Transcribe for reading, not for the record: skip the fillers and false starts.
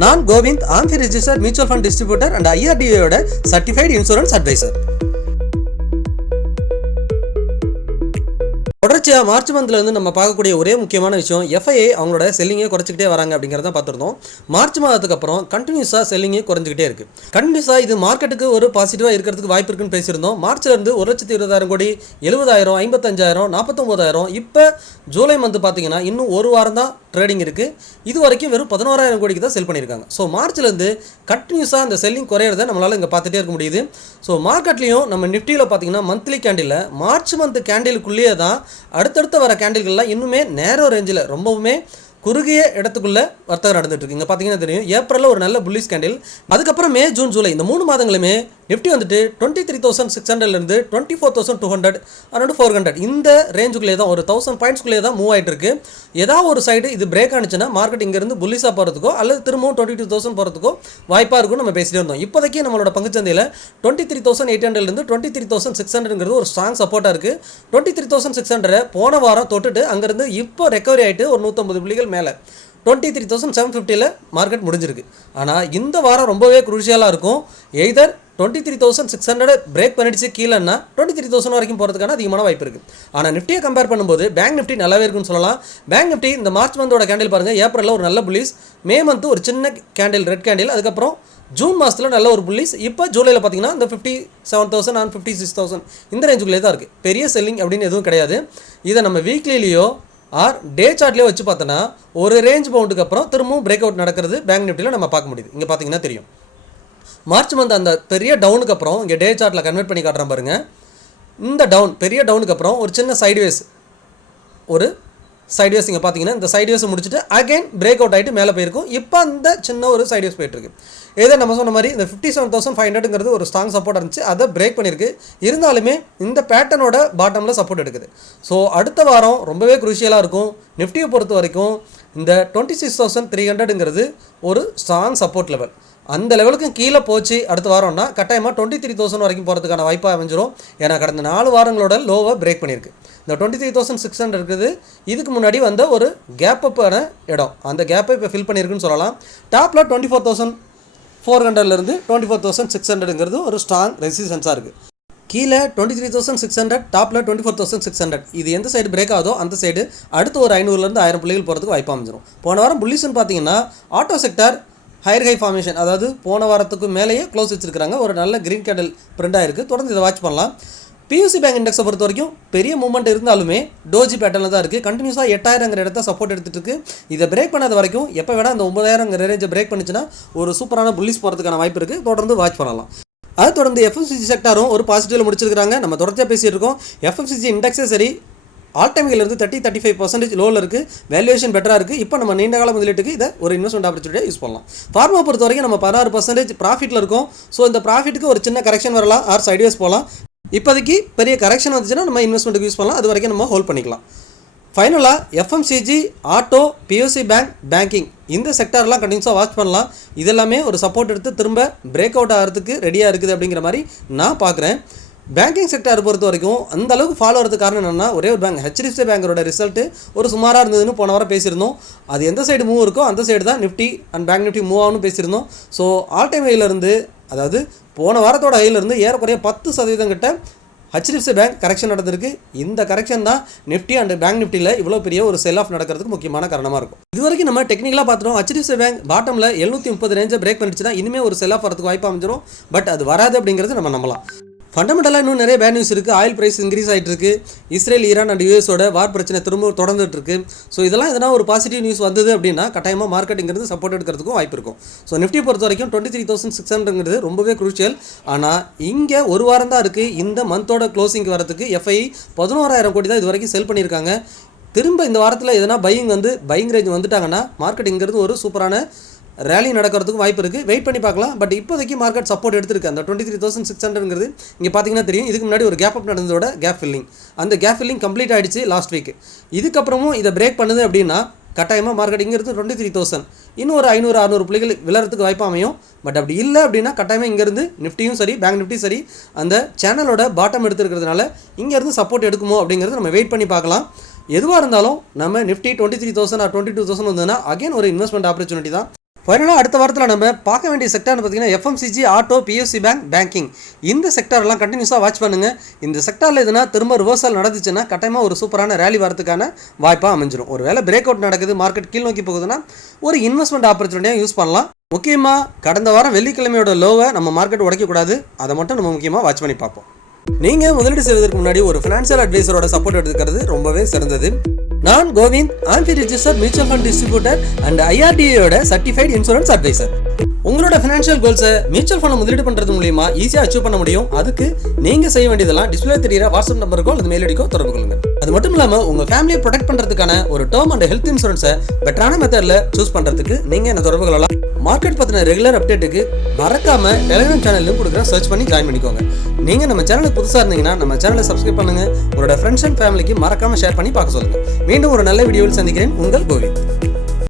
நான் Govind, AMFI register mutual fund distributor and IRDA certified insurance advisor. தொடர்ச்சியாக March மந்த்லேருந்து நம்ம பார்க்கக்கூடிய ஒரே முக்கியமான விஷயம் FII அவங்களோட செல்லிங்கே குறைச்சிக்கிட்டே வராங்க அப்படிங்கிறத பார்த்துருந்தோம். மார்ச் மாதத்துக்கு அப்புறம் கண்டினியூஸாக செல்லிங்கே குறைஞ்சிக்கிட்டே இருக்குது. கண்டினியூஸாக இது மார்க்கெட்டுக்கு ஒரு பாசிட்டிவாக இருக்கிறதுக்கு வாய்ப்பு இருக்குன்னு பேசியிருந்தோம். மார்ச்லேருந்து 1,20,000 கோடி, 70,000, 55,000, 49,000. இப்போ ஜூலை மந்த் பார்த்தீங்கன்னா இன்னும் ஒரு வாரம் தான் ட்ரேடிங் இருக்குது. இது வரைக்கும் வெறும் 11,000 கோடிக்கு தான் செல் பண்ணியிருக்காங்க. ஸோ மார்ச்லேருந்து கண்டினியூஸாக அந்த செல்லிங் குறையிறத நம்மளால் இங்கே பார்த்துட்டே இருக்க முடியுது. ஸோ மார்க்கெட்லேயும் நம்ம நிஃப்டியில் பார்த்தீங்கன்னா மந்த்லி கேண்டில் மார்ச் மந்த் கேண்டிலுக்குள்ளேயே தான் அடுத்தடுத்து வர கேண்டில்கள்லாம் இன்னுமே நேரோ ரேஞ்சில் ரொம்பவுமே குறுகிய இடத்துக்குள்ளே வர்த்தகம் நடந்துட்டு இருக்கு. இங்கே பார்த்தீங்கன்னா தெரியும், ஏப்ரலில் ஒரு நல்ல புல்லிஷ் கேண்டில். அதுக்கப்புறம் மே, ஜூன், ஜூலை இந்த 3 மாதங்களுமே நிஃப்டி வந்துட்டு 23,600 24,200 அரௌண்ட் 400 இந்த ரேஞ்சுக்குள்ளே தான், ஒரு 1000 பாயிண்ட்ஸ்குள்ளே தான் மூவ் ஆகிட்டு இருக்கு. ஏதாவது ஒரு சைடு இது பிரேக் ஆனிச்சுன்னா மார்க்கெட் இங்கேருந்து புல்லிஷாக போகிறதுக்கோ அல்லது திரும்பவும் 22,000 போகிறதுக்கோ வாய்ப்பாக இருக்கும்னு நம்ம பேசிட்டு இருந்தோம். இப்போதைக்கு நம்மளோட பங்குச்சந்தையில் 23,800 23,600 ஒரு ஸ்ட்ராங் சப்போர்ட்டாக இருக்குது. 23,600 போன வாரம் தொட்டுட்டு அங்கேருந்து இப்போ ரெக்கவரி ஆகிட்டு ஒரு 150 புள்ளிகள் மேலே 23,750 மார்க்கெட் முடிஞ்சிருக்கு. ஆனால் இந்த வாரம் ரொம்பவே குரூஷியலாக இருக்கும். எய்தர் 23,600 பிரேக் பண்ணிடுச்சு கீழேன்னா 23,000 வரைக்கும் போகிறதுக்கான அதிகமான வாய்ப்பு இருக்குது. ஆனால் நிஃப்டியை கம்பேர் பண்ணும்போது பேங்க் நிஃப்டி நல்லாவே இருக்குன்னு சொல்லலாம். பேங்க் நிஃப்டி இந்த மார்ச் மந்தோட கேண்டில் பாருங்கள், ஏப்ரலில் ஒரு நல்ல புல்லிஸ், மே மந்த்து ஒரு சின்ன கேண்டில் ரெட் கேண்டில், அதுக்கப்புறம் ஜூன் மாதத்தில் நல்ல ஒரு புல்லிஸ், இப்போ ஜூலையில் பார்த்தீங்கன்னா இந்த 57,000 and 56,000 இந்த ரேஞ்சுக்குள்ளே தான் இருக்குது. பெரிய செல்லிங் அப்படின்னு எதுவும் கிடையாது. இதை நம்ம வீக்லிலேயோ ஆர் டே சார்ட்லேயே வச்சு பார்த்தோன்னா ஒரு ரேஞ்ச் பவுண்டுக்கு அப்புறம் திரும்பவும் பிரேக் அவுட் நடக்கிறது பேங்க் நிஃப்டியில் நம்ம பார்க்க முடியுது. இங்கே பார்த்தீங்கன்னா தெரியும், மார்ச் மந்த் அந்த பெரிய டவுனுக்கு அப்புறம் இங்கே டே சார்ட்டில் கன்வெர்ட் பண்ணி காட்டுறேன் பாருங்கள். இந்த டவுன் பெரிய டவுனுக்கு அப்புறம் ஒரு சின்ன சைட்வேஸ் இங்கே பார்த்தீங்கன்னா இந்த சைட்வேஸை முடிச்சுட்டு அகைன் பிரேக் அவுட் ஆகிட்டு மேலே போயிருக்கும். இப்போ அந்த சின்ன ஒரு சைட்வேஸ் போயிட்டுருக்கு. ஏதோ நம்ம சொன்ன மாதிரி இந்த 57,500 ஒரு ஸ்ட்ராங் சப்போர்ட் இருந்துச்சு, அதை பிரேக் பண்ணியிருக்கு. இருந்தாலுமே இந்த பேட்டர்னோட பாட்டமில் சப்போர்ட் எடுக்குது. ஸோ அடுத்த வாரம் ரொம்பவே குரூஷியலாக இருக்கும். நிஃப்டியை பொறுத்த வரைக்கும் இந்த 26,300 ஒரு ஸ்ட்ராங் சப்போர்ட் லெவல். அந்த லெவலுக்கு கீழே போச்சு அடுத்த வாரம்னா கட்டாயமாக 23,000 வரைக்கும் போகிறதுக்கான வாய்ப்பாக அமைஞ்சிரும். ஏன்னா கடந்த 4 வாரங்களோட லோவை பிரேக் பண்ணியிருக்கு. இந்த 23,600 இருக்குது இதுக்கு முன்னாடி வந்த ஒரு கேப் அப்பான இடம், அந்த கேப்பை இப்போ ஃபில் பண்ணியிருக்குன்னு சொல்லலாம். டாப்பில் 24,400 24,600 ஒரு ஸ்ட்ராங் ரெசிஸ்டன்ஸாக இருக்குது. கீழே 23,600, டாப்பில் 24,600. இது எந்த சைடு பிரேக் ஆகுதோ அந்த சைடு அடுத்து ஒரு 500-1000 புள்ளிகள் போகிறதுக்கு வாய்ப்பு அமைஞ்சிரும். போன வாரம் புல்லிஸ்ன்னு பார்த்தீங்கன்னா auto sector higher high formation, அதாவது போன வாரத்துக்கு மேலேயே க்ளோஸ் வச்சிருக்காங்க. ஒரு நல்ல க்ரீன் கேண்டில் பிரிண்ட் ஆகிருக்கு. தொடர்ந்து இதை வாட்ச் பண்ணலாம். PSU பேங்க் இண்டெக்ஸை பொறுத்த வரைக்கும் பெரிய மூவ்மெண்ட் இருந்தாலுமே டோஜி பேட்டர்னில் தான் இருக்குது. கண்டினியூஸாக 8,000 இடத்த சப்போர்ட் எடுத்துகிட்டு இருக்குது. இதை பிரேக் பண்ணாத வரைக்கும் எப்போ வேணால் அந்த 9,000 ரேஞ்சை பிரேக் பண்ணிச்சுன்னா ஒரு சூப்பரான புல்லிஸ் போகிறதுக்கான வாய்ப்பு இருக்குது. தொடர்ந்து வாட்ச் பண்ணலாம். அதை தொடர்ந்து FMCG செக்டாரும் ஒரு பாசிட்டிவில் முடிச்சிருக்காங்க. நம்ம தொடர்ச்சியாக பேசிகிட்டு இருக்கோம். FMCG இண்டெக்ஸே சரி ஆல் டைம் இருந்து 30-35% லோவில் இருக்குது. வேல்யூவேஷன் பெட்டராக இருக்குது. இப்போ நம்ம நீண்ட கால முதலீட்டுக்கு இதை ஒரு இன்வெஸ்ட்மெண்ட் ஆப்பர்ச்சுனிட்டியாக யூஸ் பண்ணலாம். ஃபார்மா பொறுத்த வரைக்கும் நம்ம 16% ப்ராஃபிட்டில் இருக்கும். ஸோ இந்த ப்ராஃபிட்டுக்கு ஒரு சின்ன கரெக்ஷன் வரலாம் ஆர் சைட்வேஸ் போகலாம். இப்போதைக்கு பெரிய கரெக்ஷன் வந்துச்சுன்னா நம்ம இன்வெஸ்ட்மெண்ட்டுக்கு யூஸ் பண்ணலாம். அது வரைக்கும் நம்ம ஹோல்ட் பண்ணிக்கலாம். ஃபைனலாக FMCG, auto, PSU bank, banking இந்த செக்டார்லாம் கண்டினியூஸாக வாட்ச் பண்ணலாம். இதெல்லாமே ஒரு சப்போர்ட் எடுத்து திரும்ப பிரேக் அவுட் ஆகிறதுக்கு ரெடியாக இருக்குது அப்படிங்கிற மாதிரி நான் பார்க்குறேன். பேங்கிங் செக்டார் பொறுத்த வரைக்கும் அந்த அளவுக்கு ஃபாலோ ஆகிறதுக்கு காரணம் என்னென்னா ஒரே ஒரு பேங்க் HDFC பேங்கோட ரிசல்ட்டு ஒரு சுமாராக இருந்ததுன்னு போன வாரம் பேசியிருந்தோம். அது எந்த சைடு மூவ் இருக்கோ அந்த சைடு தான் Nifty and bank Nifty move ஆகும்னு பேசியிருந்தோம். ஸோ ஆல் டைம் ஹையிலேருந்து, அதாவது போன வாரத்தோட ஹையிலேருந்து ஏறக்குறைய 10% கிட்ட HDFC பேங்க் கரெக்ஷன் நடந்திருக்கு. இந்த கரெக்ஷன் தான் நிஃப்டி அண்ட் பேங்க் நிஃப்டியில் இவ்வளோ பெரிய ஒரு செல் ஆஃப் நடக்கிறதுக்கு முக்கியமான காரணமாக இருக்கும். இது வரைக்கும் நம்ம டெக்னிக்கலாக பார்த்துட்டோம். HDFC பேங்க் பாட்டமில் 730 ரேஞ்சை பிரேக் பண்ணிச்சுன்னா இனிமேல் ஒரு செல் ஆஃப் வரதுக்கு வாய்ப்பு அமைஞ்சிரும். பட் அது வராது அப்படிங்கிறது நம்ம நம்பலாம். ஃபண்டமெண்டலாக இன்னும் நிறைய பேட் நியூஸ் இருக்குது. ஆயில் ப்ரைஸ் இன்க்ரீஸ் ஆகிட்டு இருக்குது. இஸ்ரேல், ஈரான் அண்ட் யூஎஸோட வார் பிரச்சனை திரும்ப தொடர்ந்துட்டு இருக்கு. ஸோ இதெல்லாம் எதனா ஒரு பாசிட்டிவ் நியூஸ் வந்தது அப்படின்னா கட்டாயமாக மார்க்கெட்டுங்கிறது சப்போர்ட் எடுக்கிறதுக்கும் வாய்ப்பு இருக்கும். ஸோ நிஃப்டி பொறுத்த வரைக்கும் 23,600 ரொம்பவே குரூஷியல். ஆனால் இங்கே ஒரு வாரம் தான் இருக்குது இந்த மந்தோட க்ளோசிங் வரதுக்கு. FII 11,000 கோடி தான் இது வரைக்கும் செல் பண்ணியிருக்காங்க. திரும்ப இந்த வாரத்தில் எதனா பையிங் ரேஞ்ச் வந்துட்டாங்கன்னா மார்க்கெட்டுங்கிறது ஒரு சூப்பரான ரேலி நடக்கிறதுக்கு வாய்ப்பு இருக்குது. வெயிட் பண்ணி பார்க்கலாம். பட் இப்போதைக்கு மார்க்கெட் சப்போர்ட் எடுத்திருக்கு. அந்த 23,600 இங்கே பார்த்தீங்கன்னா தெரியும். இதுக்கு முன்னாடி ஒரு கேப் அப் நடந்ததோட கேப் ஃபில்லிங், அந்த கேப் ஃபில்லிங் கம்ப்ளீட் ஆகிடுச்சு லாஸ்ட் வீக். இதுக்கப்புறமும் இதை பிரேக் பண்ணுது அப்படின்னா கட்டாயமாக மார்க்கெட் இங்கேருந்து 23,000 இன்னும் ஒரு 500-600 புள்ளிகள் விழறதுக்கு வாய்ப்பு அமையும். பட் அப்படி இல்லை அப்படின்னா கட்டாயமாக இங்கேருந்து நிஃப்டியும் சரி பேங்க் நிஃப்டியும் சரி அந்த சேனலோட பாட்டம் எடுத்துருக்கிறதுனால இங்கேருந்து சப்போர்ட் எடுக்குமோ அப்படிங்கிறது நம்ம வெயிட் பண்ணி பார்க்கலாம். எதுவாக இருந்தாலும் நம்ம நிஃப்டி 23,000 or 22,000 வந்ததுன்னா அகைன் ஒரு இன்வெஸ்ட்மெண்ட் ஆப்பர்ச்சுனிட்டி தான். ஃபைனலாக அடுத்த வாரத்தில் நம்ம பார்க்க வேண்டிய செக்டார்னு பார்த்தீங்கன்னா FMCG, auto, BSc bank, banking. இந்த செக்டார்லாம் கண்டினியூஸாக வாட்ச் பண்ணுங்கள். இந்த செக்டாரில் எதுனா திரும்ப ரிவர்சல் நடந்துச்சுன்னா கட்டாயமாக ஒரு சூப்பரான ரேலி வரதுக்கான வாய்ப்பாக அமைஞ்சிடும். ஒரு வேளை பிரேக் அவுட் நடக்குது, மார்க்கெட் கீழ் நோக்கி போகுதுன்னா ஒரு இன்வெஸ்ட்மெண்ட் ஆப்பர்ச்சுனிட்டியாக யூஸ் பண்ணலாம். முக்கியமாக கடந்த வாரம் வெள்ளிக்கிழமையோட லோவை நம்ம மார்க்கெட் உடைக்கக்கூடாது. அதை மட்டும் நம்ம முக்கியமாக வாட்ச் பண்ணி பார்ப்போம். நீங்கள் முதலீடு செய்வதற்கு முன்னாடி ஒரு ஃபினான்ஷியல் அட்வைசரோட சப்போர்ட் எடுத்துக்கிறது ரொம்பவே சிறந்தது. நான் Govind, AMFI register mutual fund distributor and IRDA certified insurance advisor. உங்களோட ஃபினான்ஷியல் கோல்ஸை மியூச்சுவல் ஃபண்ட் முதலீடு பண்ணுறது மூலியமா ஈஸியாக அச்சீவ் பண்ண முடியும். அதுக்கு நீங்கள் செய்ய வேண்டியதெல்லாம் டிஸ்பிளே தெரியுற வாட்ஸ்அப் நம்பருக்கோ அல்லது மெயில் ஐடிக்கோ தொடர்பு கொள்ளுங்க. அது மட்டும் இல்லாமல் உங்கள் ஃபேமிலியை ப்ரொடெக்ட் பண்ணுறதுக்கான ஒரு டேர்ம் அண்ட் ஹெல்த் இன்சூரன்ஸை பெட்டரான மெத்தடில் சூஸ் பண்ணுறதுக்கு நீங்கள் என்ன தொடர்பு கொள்ளலாம். மார்க்கெட் பற்றின ரெகுலர் அப்டேட்டுக்கு மறக்காம டெலிகிராம் சேனல்லையும் கொடுக்குறேன், சர்ச் பண்ணி ஜாயின் பண்ணிக்கோங்க. நீங்கள் நம்ம சேனலுக்கு புதுசாக இருந்தீங்கன்னா நம்ம சேனலை சப்ஸ்கிரைப் பண்ணுங்கள். உங்களோட ஃப்ரெண்ட்ஸ் அண்ட் ஃபேமிலிக்கு மறக்காமல் ஷேர் பண்ணி பார்க்க சொல்லுங்கள். மீண்டும் ஒரு நல்ல வீடியோவில் சந்திக்கிறேன். உங்கள் கோவிந்த்.